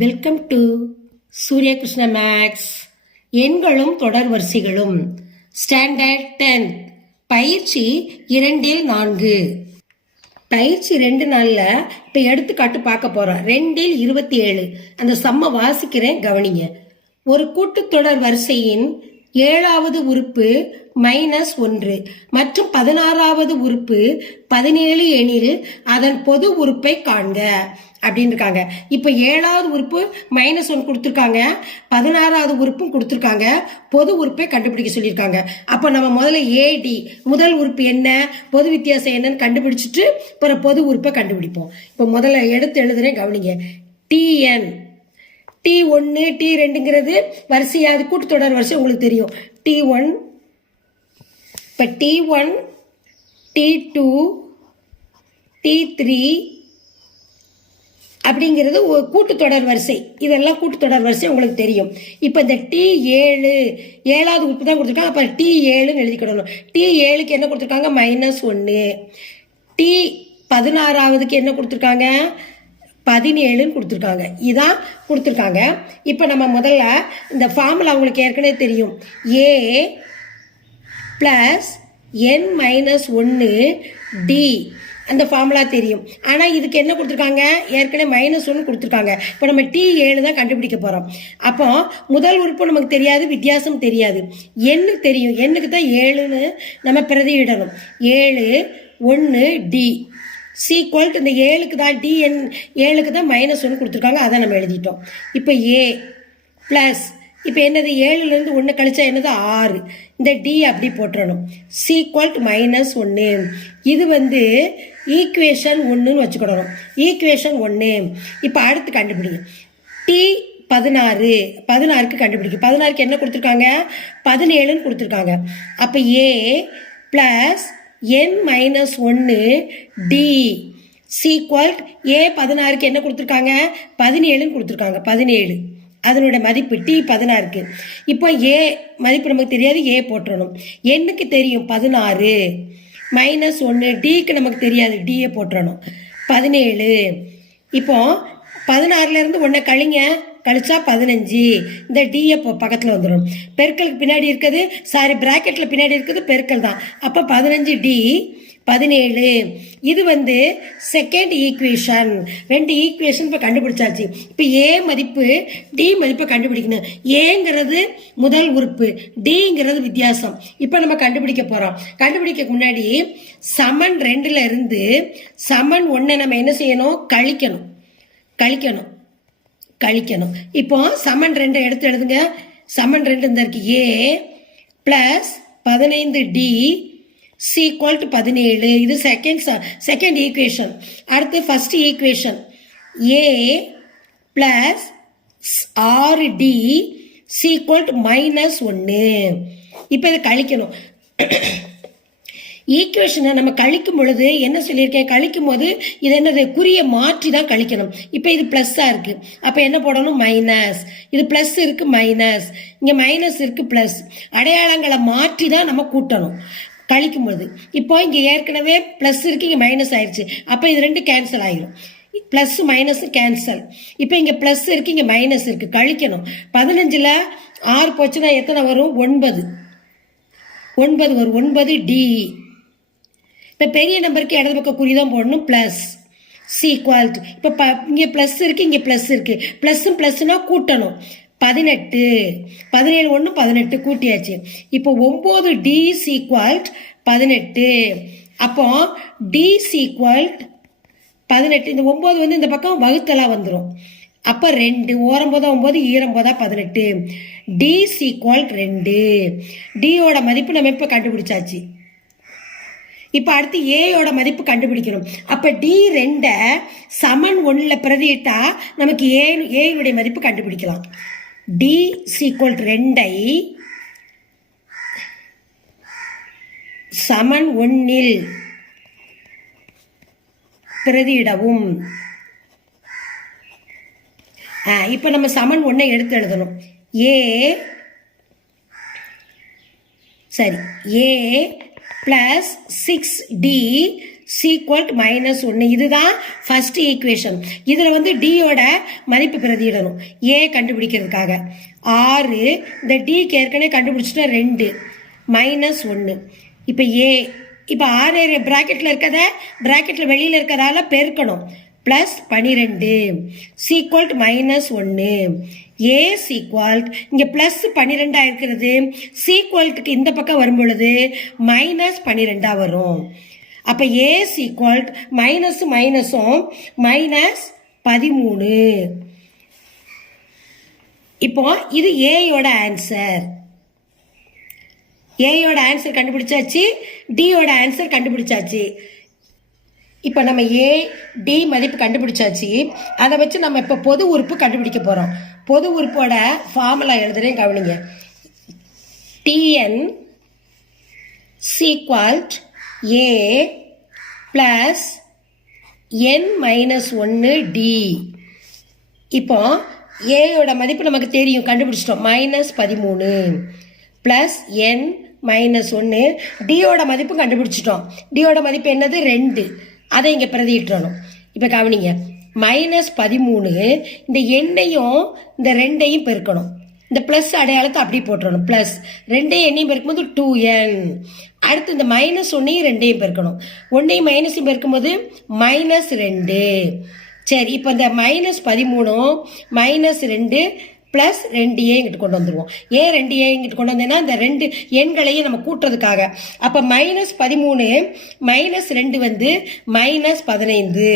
Welcome to சூரிய Krishna maths. எண்களும் தொடர் வரிசைகளும் ஸ்டாண்டர்ட் 10 பயிற்சி 2-4. பயிற்சி 2 இப்போ எடுத்துக்காட்டு பார்க்க போறோம். 2-27 அந்த சம்ம வாசிக்கிறேன், கவனிங்க. ஒரு கூட்டுத்தொடர் வரிசையின் 7வது உறுப்பு -1 மற்றும் 16வது உறுப்பு 17 எனில் அதன் பொது உறுப்பை காண்க அப்படின்னு இருக்காங்க. இப்ப 7வது உறுப்பு -1 கொடுத்துருக்காங்க, 16வது உறுப்பும் கொடுத்துருக்காங்க, பொது உறுப்பை கண்டுபிடிக்க சொல்லியிருக்காங்க. அப்ப நம்ம முதல்ல ஏடி முதல் உறுப்பு என்ன, பொது வித்தியாசம் என்னன்னு கண்டுபிடிச்சிட்டு அப்புறம் பொது உறுப்பை கண்டுபிடிப்போம். இப்ப முதல்ல எடுத்து எழுதுறேன், கவனிங்க. TN T1 T2ங்கிறது வரிசையாது கூட்டுத்தொடர் வரிசை உங்களுக்கு தெரியும். T1 இப்ப T1 T2 T3 அப்படிங்கிறது ஒரு கூட்டுத்தொடர் வரிசை. இதெல்லாம் கூட்டுத்தொடர் வரிசை உங்களுக்கு தெரியும். இப்போ இந்த T7 7வது உறுப்பு தான் கொடுத்துருக்காங்க. அப்போ T7ன்னு எழுதிக்கிடணும். T7க்கு என்ன கொடுத்துருக்காங்க, -1. T16வதுக்கு என்ன கொடுத்துருக்காங்க, 17ன்னு கொடுத்துருக்காங்க. இதான் கொடுத்துருக்காங்க. இப்போ நம்ம முதல்ல இந்த ஃபார்முலா உங்களுக்கு ஏற்கனவே தெரியும். A + n-1 D அந்த ஃபார்முலா தெரியும். ஆனால் இதுக்கு என்ன கொடுத்துருக்காங்க, ஏற்கனவே -1 கொடுத்துருக்காங்க. இப்போ நம்ம T7 தான் கண்டுபிடிக்க போகிறோம். அப்போ முதல் உறுப்பு நமக்கு தெரியாது, வித்தியாசம் தெரியாது. எண்ணு தெரியும், எண்ணுக்கு தான் 7ன்னு நம்ம பிரதியிடணும். 7 1 D சீக்வல் இந்த 7க்கு தான் DN 7க்கு தான் -1 கொடுத்துருக்காங்க, அதை நம்ம எழுதிட்டோம். இப்போ A ப்ளஸ் இப்போ என்னது, 7லேருந்து 1 கழிச்சா என்னது 6. இந்த D அப்படி போட்டுறணும். சீக்வல் -1. இது வந்து ஈக்குவேஷன் 1ன்னு வச்சுக்கிடணும். ஈக்குவேஷன் 1. இப்போ அடுத்து கண்டுபிடிங்க. T16 16க்கு கண்டுபிடிக்கும். 16க்கு என்ன கொடுத்துருக்காங்க, 17ன்னு கொடுத்துருக்காங்க. அப்போ A + n-1 D equal A 16க்கு என்ன கொடுத்துருக்காங்க, 17ன்னு கொடுத்துருக்காங்க. 17 அதனுடைய மதிப்பு T16க்கு. இப்போ A மதிப்பு நமக்கு தெரியாது, A போட்டுறணும். எண்ணுக்கு தெரியும் 16 -1. Dக்கு நமக்கு தெரியாது, Dயை போட்டுறணும். 17. இப்போ 16லேருந்து 1 கழிச்சா 15. இந்த Dயை பக்கத்தில் வந்துடும். பெருக்கலுக்கு பின்னாடி இருக்குது, பிராக்கெட்டில் பின்னாடி இருக்குது பெருக்கல் தான். அப்போ 15D 17. இது வந்து செகண்ட் ஈக்குவேஷன். 2 ஈக்குவேஷன் இப்போ கண்டுபிடிச்சாச்சு. இப்போ A மதிப்பு D மதிப்பை கண்டுபிடிக்கணும். ஏங்கிறது முதல் உறுப்பு, Dங்கிறது வித்தியாசம். இப்போ நம்ம கண்டுபிடிக்க போகிறோம். கண்டுபிடிக்க முன்னாடி சமன் 2ல் இருந்து சமன் 1 நம்ம என்ன செய்யணும், கழிக்கணும். இப்போ சமன் 2 எடுத்து எழுதுங்க. சமன் 2 இந்த இருக்கு. A + 15D equal 17. இது செகண்ட் ஈக்குவேஷன். அடுத்து first equation. A + 6D equal -1. இப்போ இதை கழிக்கணும். ஈக்குவேஷனை நம்ம கழிக்கும் பொழுது என்ன சொல்லியிருக்கேன், கழிக்கும் போது இது என்னது, குறியை மாற்றி தான் கழிக்கணும். இப்போ இது ப்ளஸ்ஸாக இருக்கு, அப்போ என்ன போடணும், மைனஸ். இது ப்ளஸ் இருக்கு, மைனஸ். இங்கே மைனஸ் இருக்கு, ப்ளஸ். அடையாளங்களை மாற்றி தான் நம்ம கூட்டணும் கழிக்கும் பொழுது. இப்போ இங்கே ஏற்கனவே ப்ளஸ் இருக்கு, இங்கே மைனஸ் ஆயிடுச்சு. அப்போ இது 2 கேன்சல் ஆயிரும். Plus minus cancel. இப்போ இங்கே ப்ளஸ் இருக்கு, இங்கே மைனஸ் இருக்கு, கழிக்கணும். 15ல் 6 போச்சுன்னா எத்தனை வரும், 9 வரும். 9D. இப்போ பெரிய நம்பருக்கு இடது பக்கம் குறி தான் போடணும், ப்ளஸ் சீக்வல். இப்போ இங்கே ப்ளஸ் இருக்கு, இங்கே ப்ளஸ் இருக்கு. ப்ளஸ்னா கூட்டணும். 18 17 1 18 கூட்டியாச்சு. இப்போ 9D சீக்வல் 18. அப்போ D சீக்வல் 18. இந்த 9 வந்து இந்த பக்கம் வகுத்தலா வந்துடும். அப்போ 2 ஓரம்போதா 9 ஈரம்போதா 18. D sequel 2. Dயோட மதிப்பு நம்ம இப்போ கண்டுபிடிச்சாச்சு. இப்போ அடுத்து Aயோட மதிப்பு கண்டுபிடிக்கணும். அப்போ D2 சமன் 1ல் பிரதியிட்டா நமக்கு Aனுடைய மதிப்பு கண்டுபிடிக்கலாம். D சீக்வல் 2ஐ சமன் 1ல் பிரதியிடவும். இப்போ நம்ம சமன் 1ஐ எடுத்து எழுதணும். A + 6D சீக்வல்ட் -1. இதுதான் ஃபர்ஸ்ட் ஈக்குவேஷன். இதில் வந்து டியோட மதிப்பு பிரதியிடணும் ஏ கண்டுபிடிக்கிறதுக்காக. 6 இந்த டிக்கு ஏற்கனவே கண்டுபிடிச்சிட்டா 2 -1. இப்போ ஏ இப்போ 6 ப்ராக்கெட்டில் இருக்கதை ப்ராக்கெட்டில் வெளியில் இருக்கிறதால பெருக்கணும். ப்ளஸ் 12 சீக்வல்ட் -1. ஏ சீக்வல்ட் இங்கே ப்ளஸ் 12 இருக்கிறது சீக்வல்ட்டுக்கு இந்த பக்கம் வரும் பொழுது -12 வரும். அப்போ ஏ சீக்வல்ட் மைனஸும் -13. இப்போ இது ஏயோட ஆன்சர். ஏயோட ஆன்சர் கண்டுபிடிச்சாச்சு, டியோட ஆன்சர் கண்டுபிடிச்சாச்சு. இப்போ நம்ம ஏ டி மதிப்பு கண்டுபிடிச்சாச்சு. அதை வச்சு நம்ம இப்போ பொது உறுப்பு கண்டுபிடிக்க போகிறோம். பொது உறுப்போட ஃபார்முலா எழுதுறேன் கவனிங்க. டிஎன் சீக்வல்ட் ஏ ப்ளஸ் n-1 டி. இப்போ ஏயோட மதிப்பு நமக்கு தெரியும், கண்டுபிடிச்சிட்டோம், -13 ப்ளஸ் n-1. டியோட மதிப்பு கண்டுபிடிச்சிட்டோம். டியோட மதிப்பு என்னது 2. அதை இங்கே பிரதியிட்டணும். இப்போ கவனிங்க, -13 இந்த எண்ணையும் இந்த 2ஐயும் பெருக்கணும். இந்த ப்ளஸ் அடையாளத்தை அப்படி போட்டுறணும். ப்ளஸ் 2ஐயும் எண்ணையும் பெருக்கும்போது 2n. அடுத்து இந்த -1ஐயும் 2ஐயும் பெருக்கணும். 1ஐயும் மைனஸையும் பெருக்கும்போது -2. சரி, இப்போ இந்த -13 -2 ப்ளஸ் 2a இங்கிட்டு கொண்டு வந்துடுவோம். ஏன் 2a இங்கிட்டு கொண்டு வந்தேன்னா இந்த 2 எண்களையும் நம்ம கூட்டுறதுக்காக. அப்போ -13 -2 வந்து -15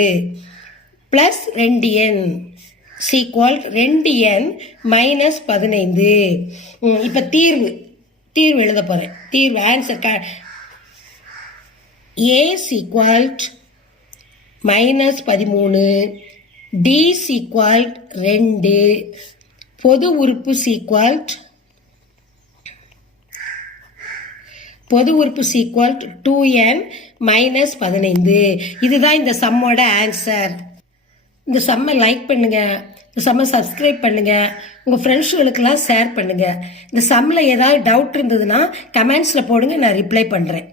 ப்ளஸ் 2n சீக்வல் 2n -15. இப்போ தீர்வு எழுத போகிறேன். தீர்வு ஆன்சர் ஏ சீக்வல்ட் -13 டி சீக்வல்ட் 2 பொது உறுப்பு சீக்வல்ட் 2n -15. இதுதான் இந்த சம்மோட ஆன்சர். இந்த சம்மை லைக் பண்ணுங்க, இந்த சம்மை சப்ஸ்கிரைப் பண்ணுங்க, உங்க ஃப்ரெண்ட்ஸுகளுக்கெல்லாம் ஷேர் பண்ணுங்க. இந்த சம்மில் ஏதாவது டவுட் இருந்ததுன்னா கமெண்ட்ஸில் போடுங்க, நான் ரிப்ளை பண்ணுறேன்.